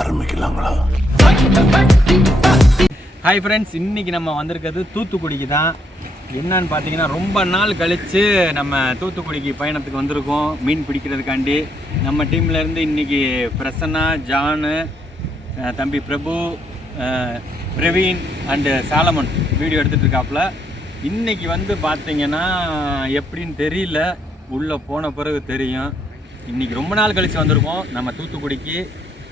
ஆரம்பிக்கலாங்களா? Hi friends இன்றைக்கி நம்ம வந்திருக்கிறது தூத்துக்குடிக்கு தான். என்னன்னு பார்த்தீங்கன்னா ரொம்ப நாள் கழித்து நம்ம தூத்துக்குடிக்கு பயணத்துக்கு வந்திருக்கோம். மீன் பிடிக்கிறதுக்காண்டி. நம்ம டீம்லேருந்து இன்றைக்கி இன்னைக்கு பிரசன்னா ஜானு தம்பி Prabhu Praveen and Solomon video எடுத்துகிட்டு இருக்காப்புல. இன்னைக்கு வந்து பார்த்தீங்கன்னா எப்படின்னு தெரியல. உள்ளே போன பிறகு தெரியும். இன்றைக்கி ரொம்ப நாள் கழித்து வந்திருக்கோம். நம்ம தூத்துக்குடிக்கு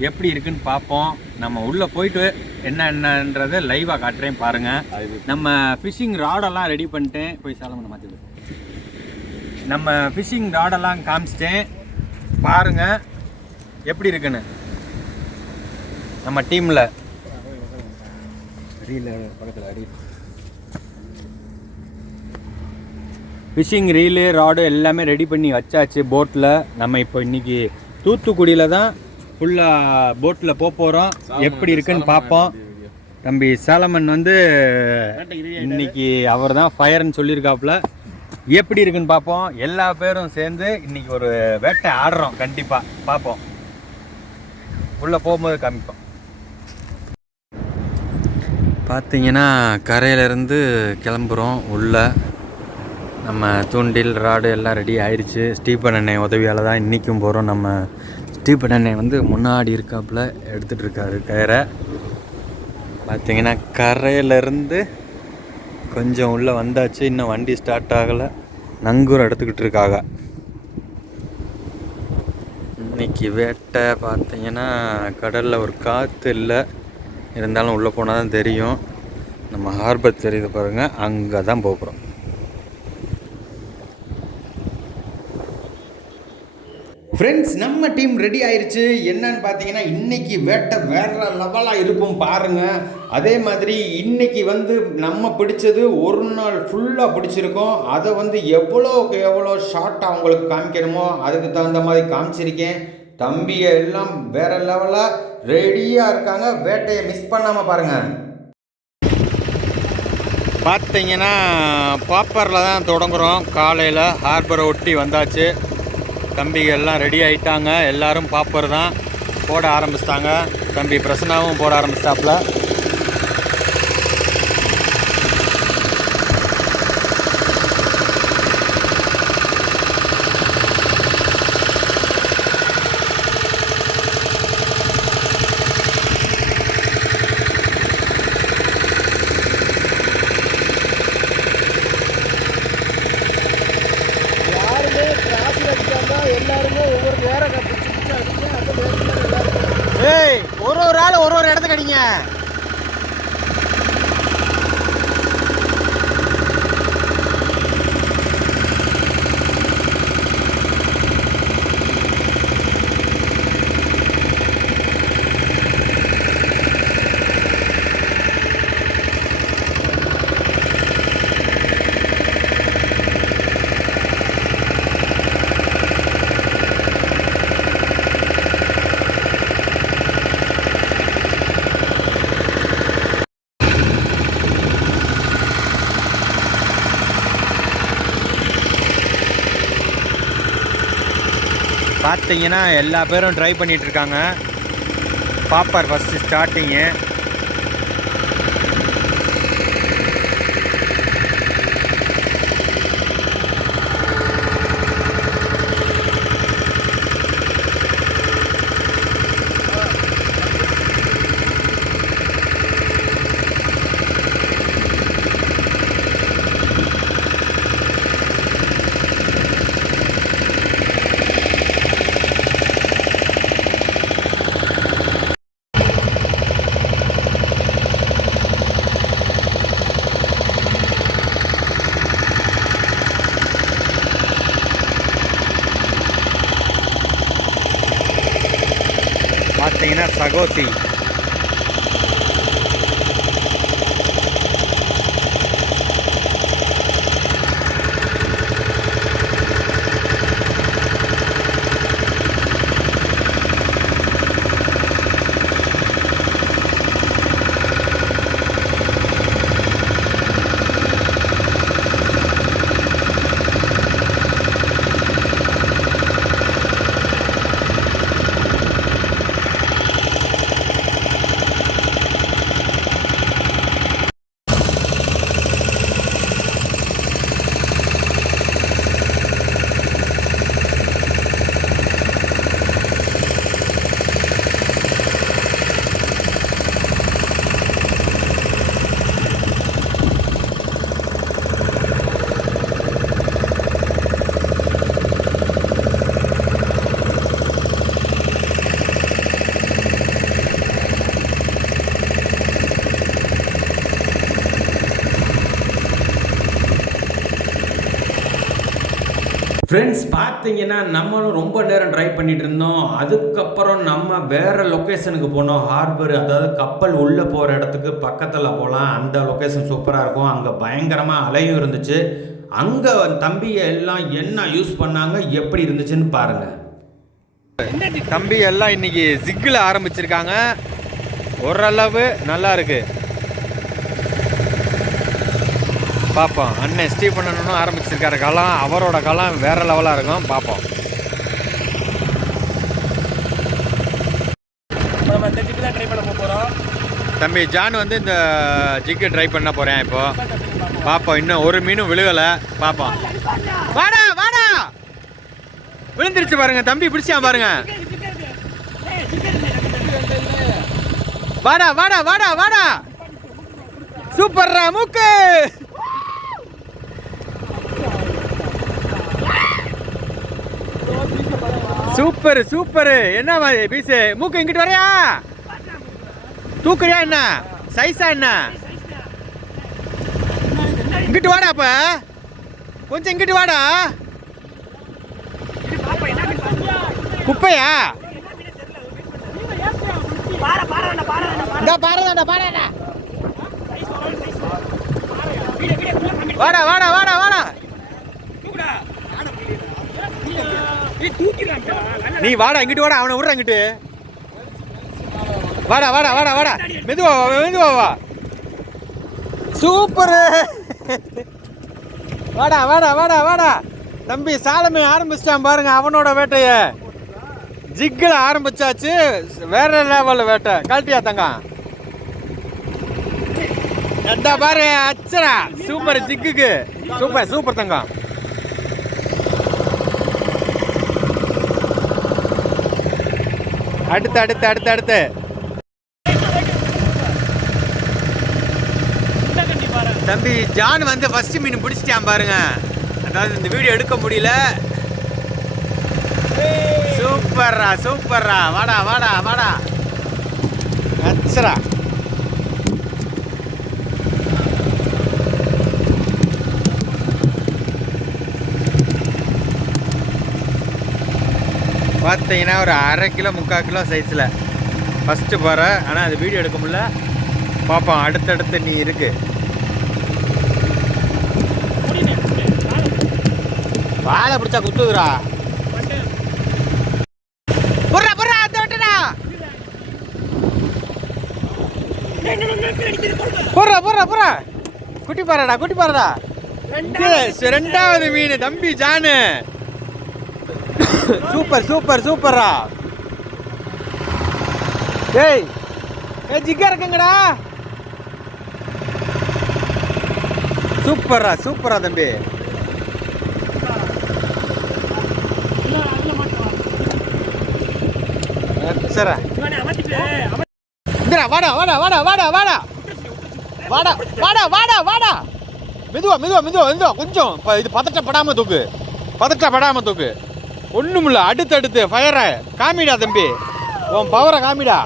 எப்படி இருக்குன்னு பார்ப்போம். நம்ம உள்ளே போயிட்டு என்ன என்னன்றதை லைவாக காட்டுறேன் பாருங்கள் நம்ம ஃபிஷிங் ராடெல்லாம் ரெடி பண்ணிட்டேன் போய் சாலமனை மாற்றி நம்ம ஃபிஷிங் ராடெல்லாம் காமிச்சிட்டேன். பாருங்கள் எப்படி இருக்குன்னு. நம்ம டீமில் பக்கத்தில் அடி. ஃபிஷிங் ரீலு ராடு எல்லாமே ரெடி பண்ணி வச்சாச்சு போட்டில் நம்ம இப்போ இன்னைக்கு தூத்துக்குடியில் தான் ஃபுல்லாக போட்டில் போக போகிறோம் எப்படி இருக்குன்னு பார்ப்போம். தம்பி சாலமன் வந்து இன்னைக்கு அவர் தான் ஃபயர்னு சொல்லியிருக்காப்புல. எப்படி இருக்குன்னு பார்ப்போம். எல்லா பேரும் சேர்ந்து இன்னைக்கு ஒரு வேட்டை ஆடுறோம். கண்டிப்பாக பார்ப்போம். உள்ளே போகும்போது காமிப்போம். பார்த்தீங்கன்னா கரையிலேருந்து கிளம்புறோம். உள்ள நம்ம தூண்டில் ராடு எல்லாம் ரெடி ஆயிடுச்சு ஸ்டீபன் அண்ணன் உதவியால் தான் இன்றைக்கும் போகிறோம் நம்ம ஸ்டீபன் அண்ணன் வந்து முன்னாடி இருக்காப்புல எடுத்துகிட்டு இருக்காரு கயிறை. பார்த்தீங்கன்னா கரையிலேருந்து கொஞ்சம் உள்ளே வந்தாச்சு. இன்னும் வண்டி ஸ்டார்ட் ஆகலை. நங்கூரம் எடுத்துக்கிட்டு இருக்காங்க இன்றைக்கி வேட்டை பார்த்தீங்கன்னா கடலில் ஒரு காற்று இல்லை. இருந்தாலும் உள்ளே போனால் தான் தெரியும். நம்ம ஹார்பர் தெரியுது பாருங்கள் அங்கே தான் போகிறோம் ஃப்ரெண்ட்ஸ் நம்ம டீம் ரெடி ஆயிடுச்சு என்னன்னு பார்த்தீங்கன்னா இன்னைக்கு வேட்டை வேற லெவலாக இருக்கும் பாருங்க. அதே மாதிரி இன்னைக்கு வந்து நம்ம பிடிச்சது ஒரு நாள் ஃபுல்லாக பிடிச்சிருக்கோம். அதை வந்து எவ்வளோக்கு எவ்வளோ ஷார்ட்டாக அவங்களுக்கு காமிக்கணுமோ அதுக்கு தகுந்த மாதிரி காமிச்சிருக்கேன். தம்பியை எல்லாம் வேற லெவலாக ரெடியாக இருக்காங்க. வேட்டையை மிஸ் பண்ணாமல் பாருங்கள் பார்த்தீங்கன்னா பாப்பரில் தான் தொடங்குறோம். காலையில் ஹார்பரை ஒட்டி வந்தாச்சு. தம்பிகள் எல்லாம் ரெடி ஆகிட்டாங்க எல்லாரும் பாப்பர் தான் போட ஆரம்பிச்சிட்டாங்க. தம்பி பிரசனாவும் போட ஆரம்பிச்சிட்டாப்புல யாருமே கிராஸில் அடிக்காம எல்லாருமே ஒவ்வொரு நேரம் பிடிச்சி பிடிச்சி அடிச்சு அந்த நேரத்தில் எல்லாருக்கும் ஏய் ஒரு ஒரு ஆள் ஒரு ஒரு இடத்துக்கு அடிங்க பார்த்தீங்கன்னா எல்லா பேரும் ட்ரை பண்ணிகிட்ருக்காங்க பாப்பார் பாப்பர் ஃபஸ்ட்டு ஸ்டார்டிங்கு பார்த்தீங்கன்னா சகோசி ஃப்ரெண்ட்ஸ் பார்த்தீங்கன்னா நம்மளும் ரொம்ப நேரம் ட்ரை பண்ணிட்டு இருந்தோம். அதுக்கப்புறம் நம்ம வேற லொக்கேஷனுக்கு போனோம். ஹார்பர் அதாவது கப்பல் உள்ளே போகிற இடத்துக்கு பக்கத்தில் போகலாம் அந்த லொக்கேஷன் சூப்பராக இருக்கும். அங்கே பயங்கரமாக அலையும் இருந்துச்சு. அங்கே தம்பியை எல்லாம் என்ன யூஸ் பண்ணாங்க? எப்படி இருந்துச்சுன்னு பாருங்கள் தம்பி எல்லாம் இன்னைக்கு ஜிக்கில் ஆரம்பிச்சிருக்காங்க. ஓரளவு நல்லா இருக்குது பார்ப்போம் அண்ணன் ஸ்டீஃபன் அண்ணனும் ஆரம்பிச்சிருக்காரு களம் அவரோட களம் வேற லெவலாக இருக்கும். பார்ப்போம் தம்பி ஜான் வந்து இந்த ஜிக்கு ட்ரை பண்ண போகிறேன் இப்போ. பார்ப்போம் இன்னும் ஒரு மீனும் விழுகலை. பார்ப்போம் வாடா வாடா! விழுந்துருச்சு பாருங்க. தம்பி பிடிச்சா பாருங்க. வாடா வாடா வாடா வாடா! சூப்பர்ரா மூக்கு! Super super. என்ன மாதிரி பீஸு? மூக்கு இங்கிட்டு வரையா? தூக்குறியா என்ன? சைஸா என்ன? இங்கிட்டு வாடா அப்ப. கொஞ்சம் இங்கிட்டு வாடா. குப்பையா? இந்தா பாருதாண்டா வாடா வாடா வாடா வாடா. நீ வாடா இங்கிட்டு வாடா அவனை விடுற இங்கிட்டு. வாடா வாடா வாடா வாடா. மெதுவா வா, மெதுவா வா. சூப்பரு. வாடா வாடா வாடா வாடா. தம்பி சாலமே ஆரம்பிச்சிட்டான் பாருங்க அவனோட வேட்டைய. ஜிக்கில் ஆரம்பிச்சாச்சு வேற லெவலில் வேட்டை. கழட்டியா தங்கம்? எந்த பாரு அச்சரா. சூப்பர் ஜிக்குக்கு. சூப்பர் சூப்பர் தங்கம். அடுத்து அடுத்து அடுத்து அடுத்து. தம்பி ஜான் வந்து ஃபர்ஸ்ட் மீன் பிடிச்சிட்டான் பாருங்க. அதாவது இந்த வீடியோ எடுக்க முடியல. சூப்பர்ரா சூப்பர்ரா. வாடா வாடா வாடா. அச்சரா. பார்த்தீங்கன்னா ஒரு அரை கிலோ முக்கால் கிலோ சைஸில் ஃபஸ்ட்டு போகிற ஆனால் அது வீடியோ எடுக்க முடியல. பார்ப்போம் அடுத்தடுத்து நீ இருக்கு. வாழை பிடிச்சா குத்துதுடா. புறா புறா அந்த விட்டுடா. புறா புறா புறா குட்டி பாருடா குட்டி பாருடா. இது ரெண்டாவது மீன் தம்பி ஜானு. சூப்பர் சூப்பர் சூப்பர்ரா ஏய் ஏ ஜிக்கா இருக்குங்கடா. சூப்பரா சூப்பரா தம்பி. சரா. வாடா வாடா வாடா வாடா வாடா. வாடா வாடா வாடா வாடா. மெதுவா மெதுவா மெதுவா மெதுவா கொஞ்சம் இது பதட்டப்படாம தூக்கு. பதட்டப்படாம தூக்கு. ஒன்றுமில்ல அடுத்தடுத்து அடுத்து ஃபயரை காமிடா தம்பி. உன் பவரை காமிடா.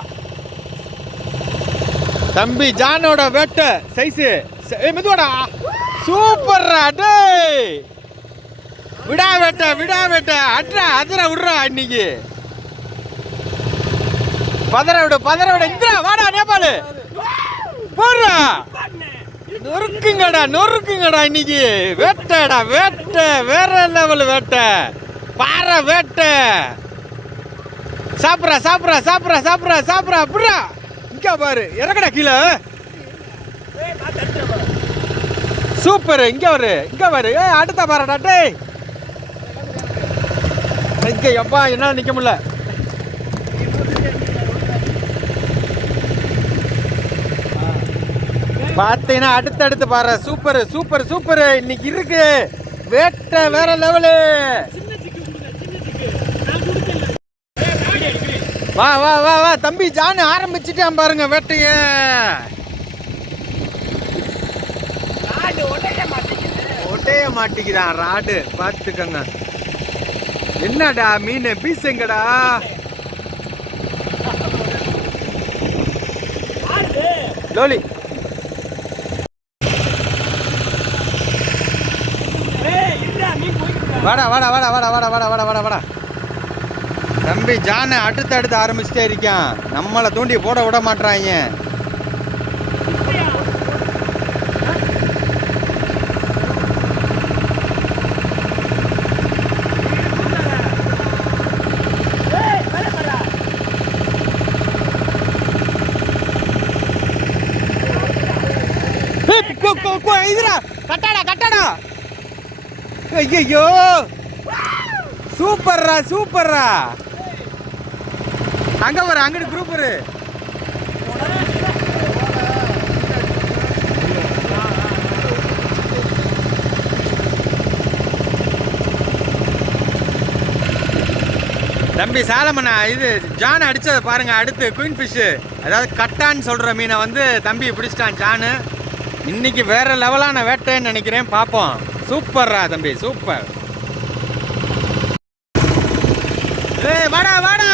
தம்பி ஜானோட வேட்டை சைஸு ஏ மெதுவாடா. சூப்பர்ரா டேய். விடா வேட்டை விடா வேட்டை. அட்ரா அதிர விடுறா இன்னைக்கு. பதற விடு பதற விட. இந்திரா வாடா நேபாளு. போடுறா. நொறுக்குங்கடா நொறுக்குங்கடா இன்னைக்கு. வேட்டைடா வேட்டை. வேற லெவல் வேட்டை. பாறை வேட்டை. சாப்பிட்றா சாப்பிட்றா சாப்பிட்றா சாப்பிட்றா சாப்பிட்றா புடுறா. இங்க பாரு இறக்கடா கீழே. சூப்பர் இங்க வரு இங்க வரு. ஏ அடுத்த பாருடா டேய். இங்க எப்பா என்னால நிக்க முடியல. பார்த்தீங்கன்னா அடுத்தடுத்து பாரு சூப்பர் சூப்பர் சூப்பர் இன்னைக்கு இருக்கு. வேட்டை வேற லெவலு வா வா வா வா தம்பி ஜான் ஆரம்பிச்சிட்டான் பாருங்க வேட்டைய. ஒட்டைய மாட்டிக்கிறான் ராடு. பார்த்துக்கங்க. என்னடா மீன் பீஸ் எங்கடா லோலி. வாடா வாடா வாடா வாடா வாடா வாடா வாடா வாடா வாடா. தம்பி ஜானை அடுத்து அடுத்து ஆரம்பிச்சிட்டே இருக்கான். நம்மளை தூண்டி போட விட மாட்டாங்க இதுடா கட்டாடா கட்டாடா. ஐயோ சூப்பர்ரா சூப்பர்ரா. அங்க வர அங்கிட்டு குரூப் வரு தம்பி சாலமண்ணா இது ஜான் அடித்ததை பாருங்கள் அடுத்து குயின் ஃபிஷ்ஷு அதாவது கட்டான்னு சொல்கிற மீனை வந்து தம்பி பிடிச்சிட்டான் ஜானு. இன்றைக்கி வேறு லெவலான வேட்டைன்னு நினைக்கிறேன் பார்ப்போம். சூப்பர்ரா தம்பி சூப்பர் ஏய் வாடா வாடா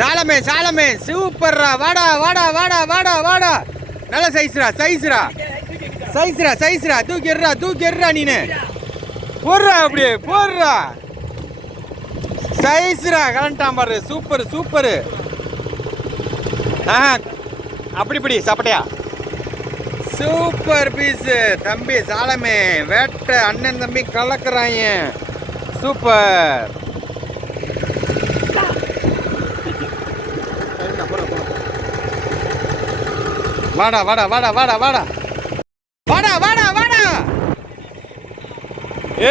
சாலமே சாலமே. சூப்பர்ரா. வாடா வாடா வாடா வாடா வாடா. நல்ல சைஸ்ரா சைஸ்ரா சைஸ்ரா சைஸ்ரா தூக்கிடுறா தூக்கிடுறா நீனு. போடுறா அப்படியே போடுறா. சைஸ்ரா கலண்டான் பாரு. Super super. ஆ அப்படி இப்படி சாப்பிட்டியா? சூப்பர் பீஸ் தம்பி சாலமே. வேட்டை அண்ணன் தம்பி கலக்குறாங்க. சூப்பர். வாடா வாடா வாடா வாடா வாடா. வாடா வாடா வாடா.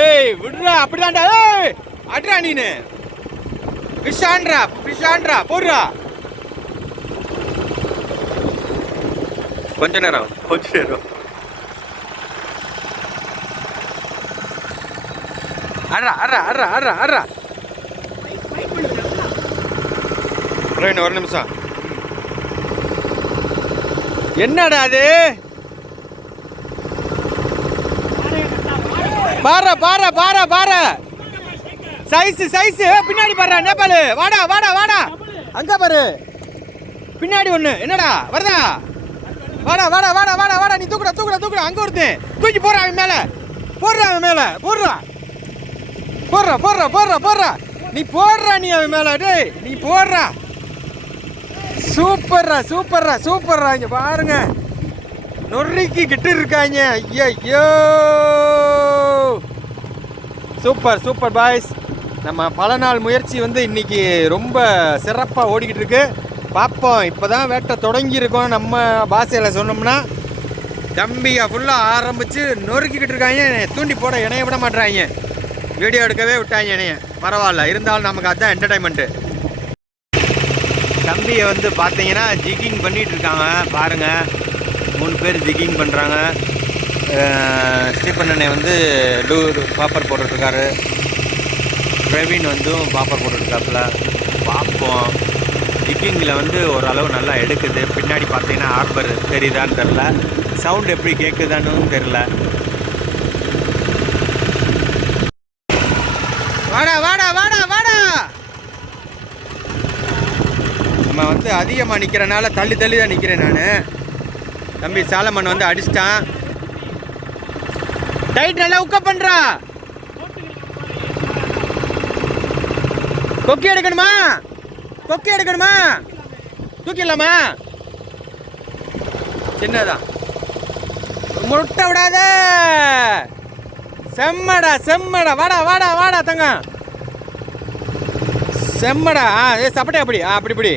ஏய் விடுறா அப்படிதான்டா ஏய். அட்ரா நீனு. ஃபிஷ் ஆண்ட்ரா ஃபிஷ் ஆண்ட்ரா போடுறா கொஞ்ச நேரம் கொஞ்ச நேரம். அட்ரா அட்ரா அட்ரா அட்ரா அட்ரா ஒரு நிமிஷம். என்னடா அது? பாரு பாரு பாரு பாரு. Size size. பின்னாடி பாரு நேபாள். வாடா வாடா வாடா. அங்க பாரு. பின்னாடி ஒண்ணு. என்னடா? வருதா? வாடா வாடா வாடா வாடா வாடா. நீ தூக்குடா தூக்குடா தூக்குடா. அங்க ஒருத்தன். தூக்கி போறா அவன் மேல. போடுறா அவன் மேல. போடுறா. போடுறா போடுறா போடுறா போடுறா. நீ போடுறா நீ அவன் மேல. டேய் நீ போடுறா. சூப்பர்ரா சூப்பர்ரா சூப்பர்ரா. இங்கே பாருங்க. நொறுக்கி கிட்டு இருக்காங்க. ஐயோ சூப்பர் சூப்பர் பாய்ஸ். நம்ம பல நாள் முயற்சி வந்து இன்னைக்கு ரொம்ப சிறப்பாக ஓடிக்கிட்டு இருக்கு. பார்ப்போம் இப்போ தான் வேட்டை தொடங்கியிருக்கோம். நம்ம பாஷையில் சொன்னோம்னா தம்பியை ஃபுல்லாக ஆரம்பித்து நொறுக்கிக்கிட்டு இருக்காங்க. தூண்டி போட இணைய விட மாட்டுறாங்க வீடியோ எடுக்கவே விட்டாங்க என்னைய. பரவாயில்ல இருந்தாலும் நமக்கு அதுதான் என்டர்டைன்மெண்ட்டு தம்பியை வந்து பார்த்தீங்கன்னா ஜிக்கிங் பண்ணிகிட்ருக்காங்க இருக்காங்க. பாருங்க. மூணு பேர் ஜிக்கிங் பண்ணுறாங்க ஸ்டீபன் அண்ணன் வந்து டூ பாப்பர் போட்டுட்ருக்காரு. பிரவீன் வந்து பாப்பர் போட்டுட்ருக்காப்புல. பார்ப்போம் ஜிக்கிங்கில் வந்து ஓரளவு நல்லா எடுக்குது. பின்னாடி பார்த்தீங்கன்னா ஆர்பர் தெரியுதான்னு தெரில சவுண்ட் எப்படி கேட்குதான்னு தெரில வாடா வாடா வாடா வாடா நம்ம வந்து அதிகமாக நிற்கிறனால தள்ளி தள்ளி தான் நிற்கிறேன் நான். தம்பி சாலமன் வந்து அடிச்சிட்டான். டைட் நல்லா உக்க பண்றா. கொக்கி எடுக்கணுமா? கொக்கி எடுக்கணுமா? தூக்கிடலாமா? சின்னதான் முட்டை விடாத. செம்மடா செம்மடா. வாடா வாடா வாடா தங்கம். செம்மடா. ஆ ஏ சப்பட்டே அப்படி ஆ அப்படி இப்படி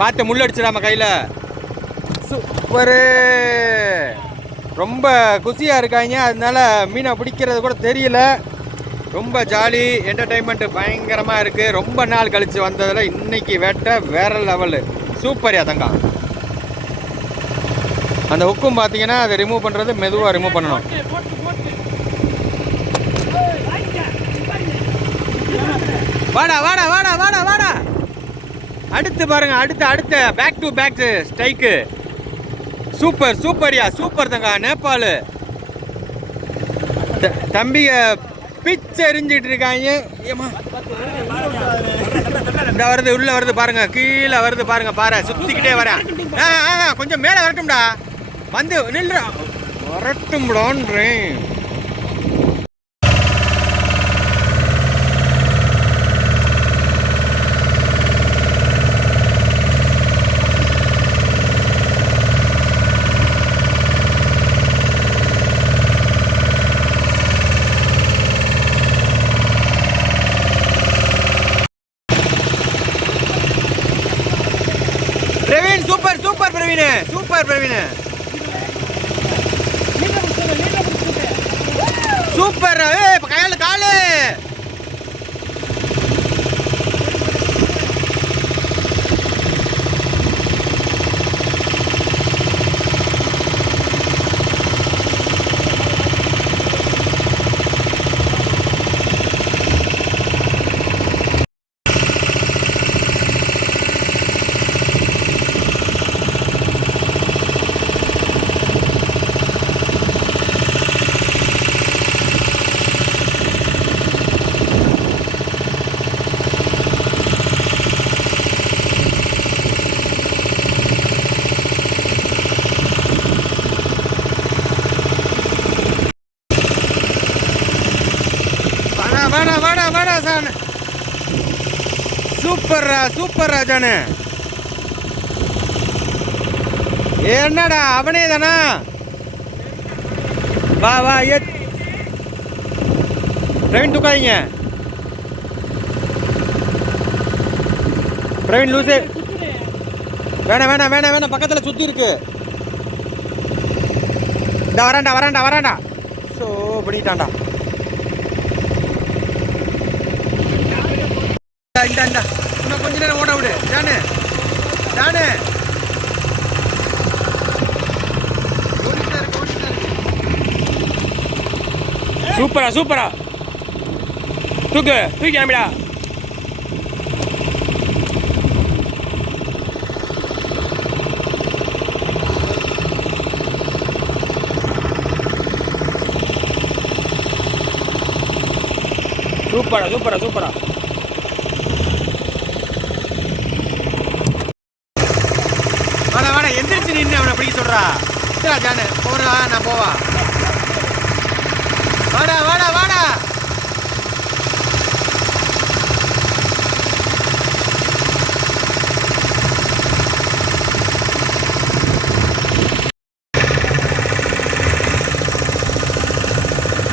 பார்த்து முள்ளடிச்சிடாம கையில். சூப்பரு. ரொம்ப குசியாக இருக்காங்க. அதனால மீனை பிடிக்கிறது கூட தெரியல. ரொம்ப ஜாலி என்டர்டைன்மெண்ட்டு பயங்கரமாக இருக்குது ரொம்ப நாள் கழித்து வந்ததில் இன்றைக்கி வேட்டை வேற லெவலு. சூப்பர் அதங்கா அந்த உக்கும் பார்த்தீங்கன்னா அதை ரிமூவ் பண்ணுறது மெதுவாக ரிமூவ் பண்ணணும். வாடா வாடா வாடா வாடா வாடா. அடுத்து பாருங்க அடுத்து அடுத்த back to back strike super சூப்பர்யா super தங்க நேபாள். த- பிச்சு எரிஞ்சிட்டு இருக்காங்க. ஏம்மா. இந்த வருது உள்ள வருது பாருங்க கீழே வருது பாருங்க பாரு சுத்திக்கிட்டே வரேன் ஆ, ஆ, கொஞ்சம் மேலே வரட்டும்டா. வந்து நில்ற. வரட்டும்டான்றேன் பிரவீன் சூப்பர் ஏய் இப்ப கையால காலு வாடா வாடா வாடா வாடா சான் சூப்பர் ராஜானு. என்னடா அவனே தானா? வா வா ஏ. பிரவீன் தூக்காதீங்க. பிரவீன் லூசு. வேணாம் வேணாம் வேணாம் வேணாம் பக்கத்தில் சுற்றி இருக்கு. இந்த வராண்டா வராண்டா வராண்டா ஸோ பண்ணிட்டான்டா இந்த இந்த. இன்னும் கொஞ்ச நேரம் ஓட விடு. ஜானு ஜானு சூப்பரா சூப்பரா. தூக்கு தூக்கி ஆமிடா சூப்பரா சூப்பரா சூப்பரா வாடா வாடா அப்படி சொல்றா. சரிடா ஜானு போறா நான் போவா. வாடா வாடா வாடா.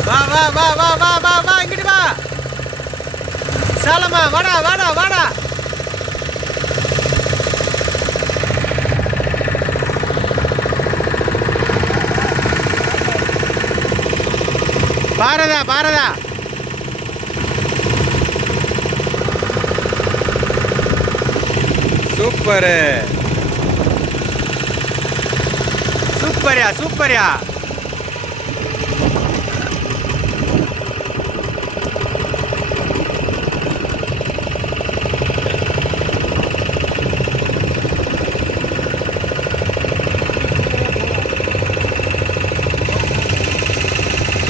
வா வா வா வா வா வா வா இங்கிட்டு வா. சாலமா வாடா வாடா வாடா. பாரதா பாரதா. சூப்பரு. சூப்பர்யா சூப்பர்யா.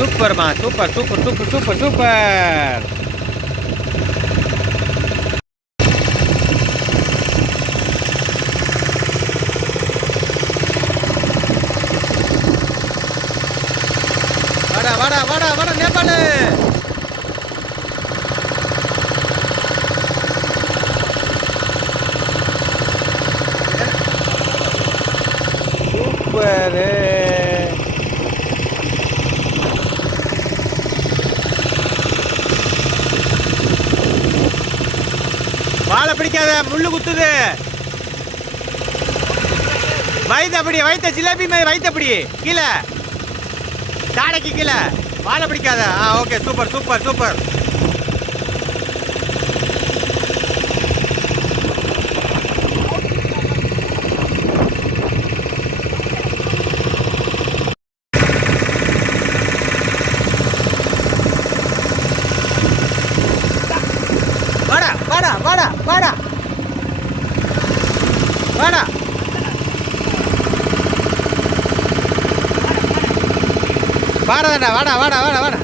சூப்பர்மா super super super super super வாடா வாடா வாடா வாடா நேபாளு சூப்பரு வாழை பிடிக்காத முள்ளு குத்துது அப்படி வயித்த ஜிலேபி மாதிரி வயித்தப்படி கீழே. தாடைக்கு கீழே. வாழை பிடிக்காத. ஆ ஓகே சூப்பர் சூப்பர் சூப்பர் வாடா வாடா வாடா வாடா வாடா வாடா வாடா வாடா வாடா வாடா.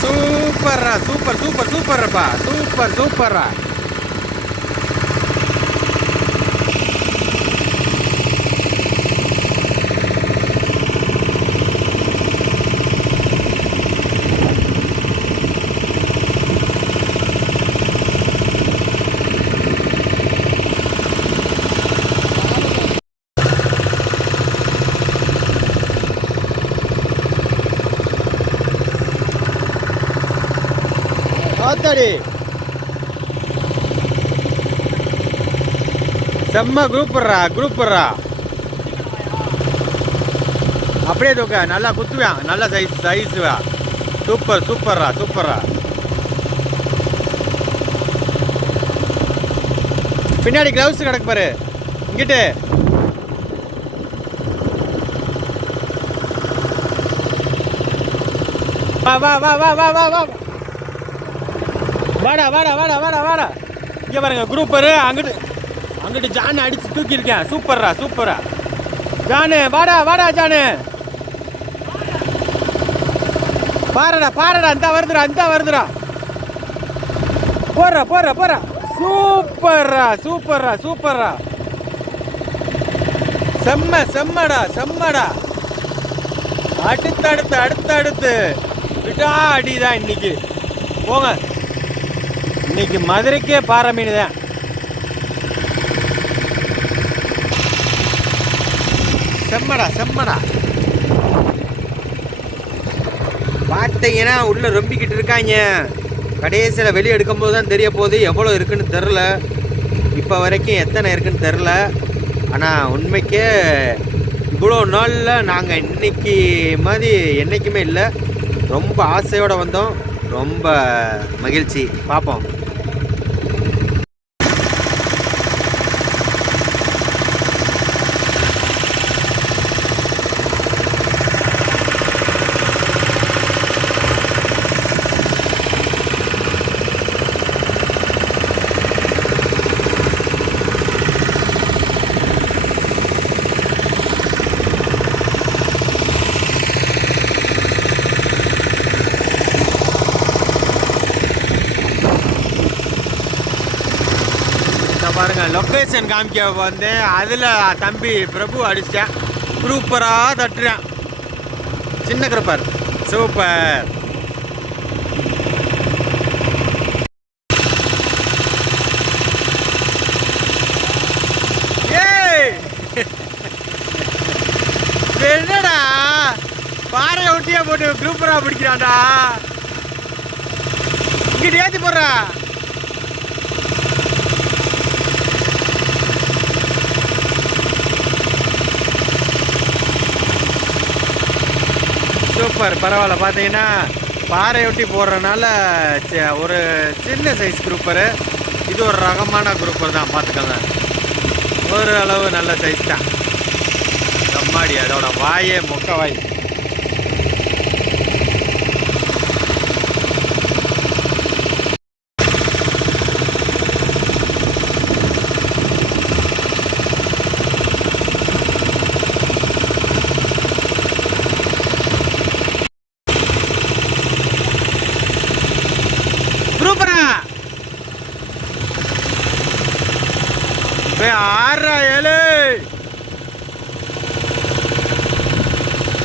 சூப்பர்ரா சூப்பர் சூப்பர் சூப்பர்ப்பா சூப்பர் சூப்பர்ரா. ஆத்தாடி செம்ம குரூப்புறா குரூப்புறா அப்படியே தூக்க நல்லா குத்துவேன் நல்லா சைஸ் சைஸுவா சூப்பர் சூப்பர்ரா சூப்பர்ரா பின்னாடி கிளவுஸ் கிடக்கு பாரு. இங்கிட்டு. வா வா வா வா வா வா வா. வாடா வாடா வாடா வாடா வாடா. இங்கே பாருங்க குரூப்பரு அங்கிட்டு அங்கிட்டு ஜானு அடிச்சு தூக்கியிருக்கேன் சூப்பர்ரா சூப்பரா ஜானு வாடா வாடா ஜானு. பாருடா பாருடா அந்த வருதுடா அந்த வருதுடா. போடுறா போடுறா போடுறா. சூப்பர்ரா சூப்பர்ரா சூப்பர்ரா செம்ம செம்மடா செம்மடா. அடுத்தடுத்து அடுத்தடுத்து. விட்டா அடிதான் இன்னைக்கு. போங்க. இன்னைக்கு மதுரைக்கே பாறை மீன் தான் செம்மடா செம்மடா. பார்த்தீங்கன்னா உள்ள ரொம்பிக்கிட்டு இருக்காங்க. கடைசியில் வெளியே எடுக்கும்போது தான் தெரிய போகுது. எவ்வளோ இருக்குன்னு தெரில இப்போ வரைக்கும் எத்தனை இருக்குன்னு தெரில ஆனால் உண்மைக்கே இவ்வளோ நாளில் நாங்கள் இன்னைக்கு மாதிரி என்றைக்குமே இல்லை. ரொம்ப ஆசையோடு வந்தோம். ரொம்ப மகிழ்ச்சி. பார்ப்போம் இந்த லொக்கேஷன் காமிக்க வந்து அதில் தம்பி பிரபு அடிச்சிட்டேன். சூப்பராக தட்டுறேன். சின்ன கிருப்பர் சூப்பர் என்னடா? பாறை ஒட்டியா போட்டு குரூப்பரா பிடிக்கிறான்டா. இங்கிட்டு ஏத்தி போடுறா. சூப்பர். பரவாயில்ல. பார்த்தீங்கன்னா பாறையொட்டி போடுறனால ஒரு சின்ன சைஸ் குரூப்பரு இது ஒரு ரகமான குரூப்பர் தான் பார்த்துக்கோங்க. ஓரளவு நல்ல சைஸ் தான். கம்மாடி அதோட வாயே மொக்க வாய்.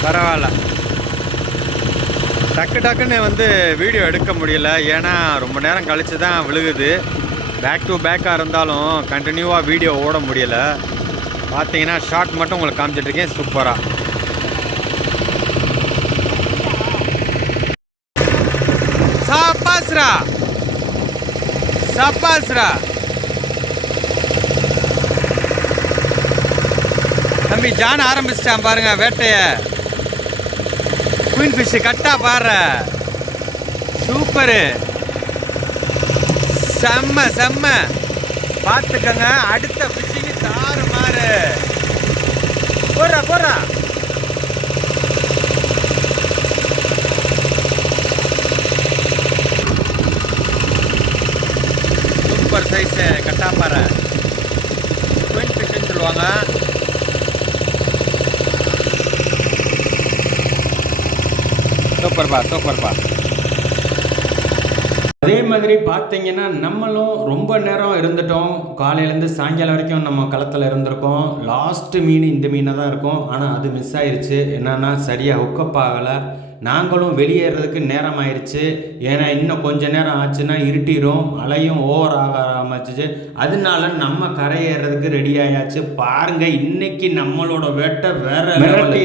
பரவாயில்ல. டக்கு டக்குன்னு வந்து வீடியோ எடுக்க முடியல. ஏன்னா ரொம்ப நேரம் கழித்து தான் விழுகுது. பேக் டு பேக்காக இருந்தாலும் கண்டினியூவாக வீடியோ ஓட முடியல. பார்த்தீங்கன்னா ஷார்ட் மட்டும் உங்களுக்கு காமிச்சிட்ருக்கேன் சூப்பராக சப்பாஸ்ரா! சப்பாஸ்ரா! தம்பி ஜான் ஆரம்பிச்சிட்டான் பாருங்க வேட்டையை. குயின் ஃபிஷ் கரெக்டாக பாரு சூப்பரு. செம்ம செம்ம. பார்த்துக்கங்க அடுத்த ஃபிஷ்ஷிங்கு தாறு மாறு. போடுறா போடுறா. சூப்பர் சைஸ் கட்டாப்பாறை குயின் ஃபிஷ்ஷுன்னு சொல்லுவாங்க. சூப்பர்ப்பா சூப்பர்ப்பா அதே மாதிரி பார்த்தீங்கன்னா நம்மளும் ரொம்ப நேரம் இருந்துட்டோம். காலையிலேருந்து சாயங்காலம் வரைக்கும் நம்ம களத்தில் இருந்திருக்கோம். லாஸ்ட்டு மீன் இந்த மீனை தான் இருக்கும். ஆனால் அது மிஸ் ஆயிருச்சு. என்னன்னா சரியாக ஹுக்கப் ஆகலை. நாங்களும் வெளியேறதுக்கு நேரம் ஆயிடுச்சு ஏன்னா இன்னும் கொஞ்ச நேரம் ஆச்சுன்னா இருட்டிடும் அலையும் ஓவர் ஆக ஆரம்பிச்சிச்சு. அதனால நம்ம கரையேறதுக்கு ரெடி ஆயாச்சு. பாருங்க இன்னைக்கு நம்மளோட வேட்டை வேற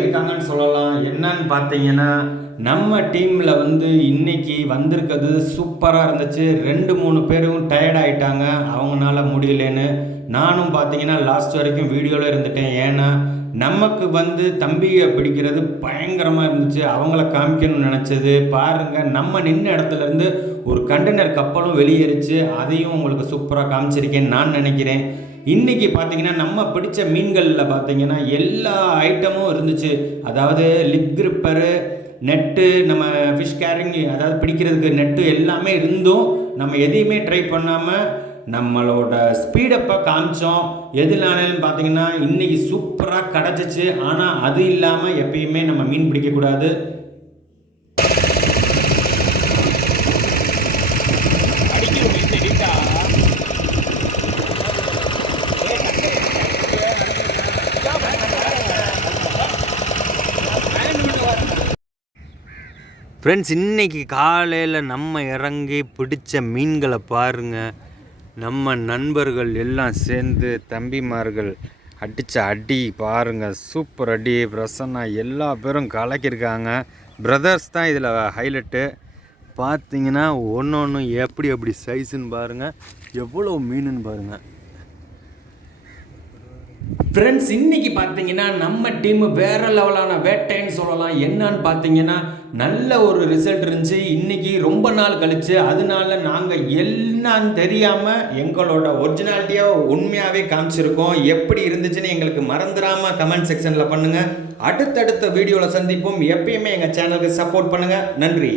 இருக்காங்கன்னு சொல்லலாம். என்னன்னு பார்த்தீங்கன்னா நம்ம டீமில் வந்து இன்னைக்கு வந்திருக்கிறது சூப்பராக இருந்துச்சு. ரெண்டு மூணு பேரும் டயர்ட் ஆகிட்டாங்க அவங்களால முடியலன்னு நானும் பார்த்தீங்கன்னா லாஸ்ட் வரைக்கும் வீடியோவில் இருந்துட்டேன். ஏன்னா நமக்கு வந்து தம்பியை பிடிக்கிறது பயங்கரமாக இருந்துச்சு. அவங்கள காமிக்கணும்னு நினச்சது. பாருங்கள் நம்ம நின்ன இடத்துலேருந்து ஒரு கண்டெய்னர் கப்பலும் வெளியேறிச்சு. அதையும் உங்களுக்கு சூப்பராக காமிச்சிருக்கேன்னு நான் நினைக்கிறேன். இன்றைக்கி பார்த்தீங்கன்னா நம்ம பிடிச்ச மீன்களில் பார்த்தீங்கன்னா எல்லா ஐட்டமும் இருந்துச்சு. அதாவது லிப் கிரிப்பரு நெட்டு நம்ம ஃபிஷ் கேரிங் அதாவது பிடிக்கிறதுக்கு நெட்டு எல்லாமே இருந்தும் நம்ம எதையுமே ட்ரை பண்ணாமல் நம்மளோட ஸ்பீடப்பை காமிச்சோம். எதுலானாலும் பார்த்தீங்கன்னா இன்றைக்கி சூப்பராக கிடச்சிச்சு. ஆனால் அது இல்லாமல் எப்பயுமே நம்ம மீன் பிடிக்கக்கூடாது ஃப்ரெண்ட்ஸ் இன்றைக்கி காலையில் நம்ம இறங்கி பிடிச்ச மீன்களை பாருங்கள் நம்ம நண்பர்கள் எல்லாம் சேர்ந்து தம்பிமார்கள் அடித்த அடி பாருங்கள் சூப்பர் அடி பிரசன்னா எல்லா பேரும் கலக்கியிருக்காங்க. பிரதர்ஸ் தான் இதில் ஹைலைட்டு பார்த்தீங்கன்னா ஒன்று ஒன்று எப்படி எப்படி சைஸுன்னு பாருங்கள் எவ்வளோ மீனுன்னு பாருங்கள் ஃப்ரெண்ட்ஸ் இன்னைக்கு பார்த்தீங்கன்னா நம்ம டீம் வேறு லெவலான வேட்டைன்னு சொல்லலாம். என்னன்னு பார்த்தீங்கன்னா நல்ல ஒரு ரிசல்ட் இருந்துச்சு. இன்னைக்கு ரொம்ப நாள் கழிச்சு அதனால நாங்கள் என்னன்னு தெரியாமல் எங்களோட ஒரிஜினாலிட்டியாக உண்மையாகவே காமிச்சிருக்கோம். எப்படி இருந்துச்சுன்னு எங்களுக்கு மறந்துடாமல் கமெண்ட் செக்ஷனில் பண்ணுங்கள் அடுத்தடுத்த வீடியோவில் சந்திப்போம். எப்பயுமே எங்கள் சேனலுக்கு சப்போர்ட் பண்ணுங்கள் நன்றி.